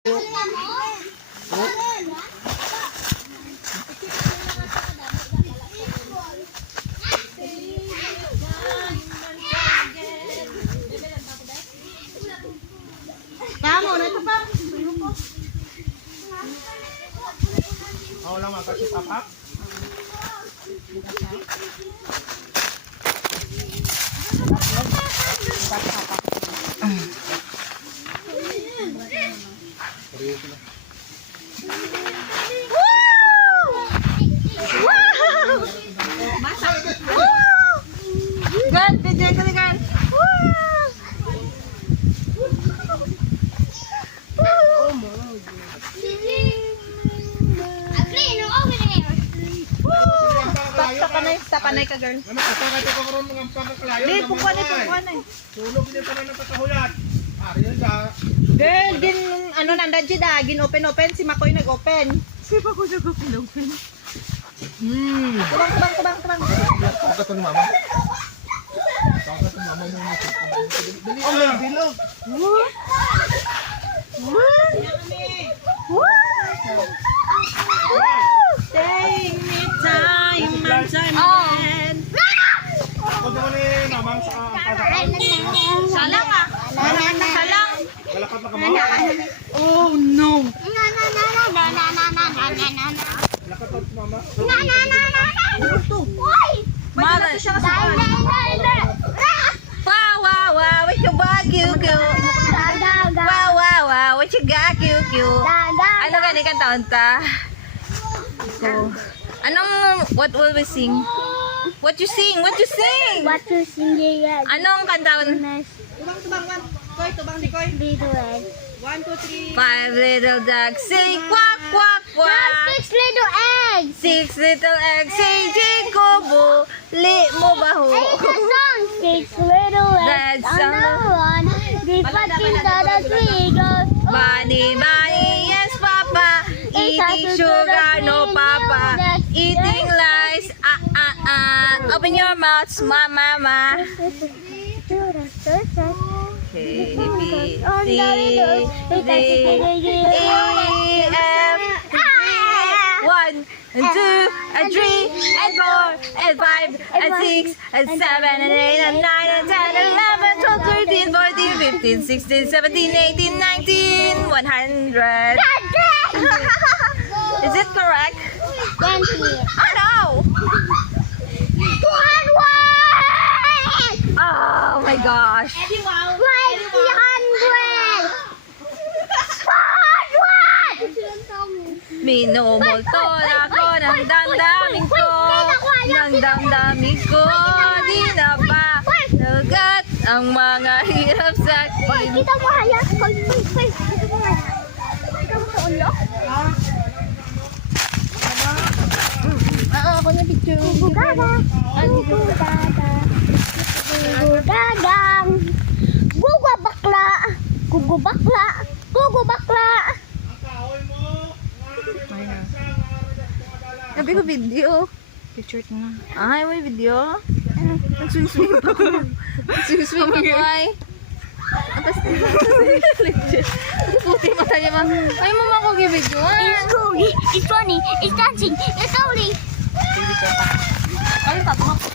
Tama na ito pa. Ako lang makasip papak. Gan, DJ ka ni Gan. Tapanay ka, girl. Ano ka ka karon mga pagkakalayo? Di, pukuan eh. Tulog din pa na katahuyan. Ari sa Girl, ano nandan dyan ah, open si Makoy nag-open. Si Makoy nag-open. Tubang. ka to ni mama. Ka to mama mo. Dali. Oh, bilog. Take me time and time again. Pag mo ni mamang sa Salang ah. Salang. Galakad na kamo. Oh no. Galakad to mama. Mara siya sa Wow, what you got, cute. Wow, what you got, cute. Ano gani kan taon ta? So, what will we sing? What you sing? What you sing yan? Anong kantaon? Tubang, Koy. Little egg. 1, 2, 3. 5 little ducks say quack, quack, quack. 6 little eggs. 6 little eggs say Jacobo, li mo baho. It's a song. 6 little eggs That's on the run. They fucking got a seagull. Bunny, yes, Papa. Eating sugar, no, Papa. Eating lies, Open your mouth, mama. A, B, C, D, E, F, G, 1, and 2, and 3, and 4, and 5, and 6, and 7, and 8, and 9, and 10, and 11, 12, 13, 14, 15, 16, 17, 18, 19, 100. Is it correct? 20. Oh no! 100. Oh my gosh! 500. 400. Minumulto ako ng damdamin ko. Ng damdamin ko. Di na ba nagat ang mga hirap sa akin. Kita mo haya. Kita mo haya. Kita mo sa ulo. Ako na picture. Gugadang. Gugu bakla. Sabi ko video. Picture na. Ay, may video? Nag-swing pa ko. Nag-swing pa ko ay. Tapos, legit. Puti mata niya ma. Ay, mama ko video. It's funny. It's dancing. It's only. Ay, tatama ko.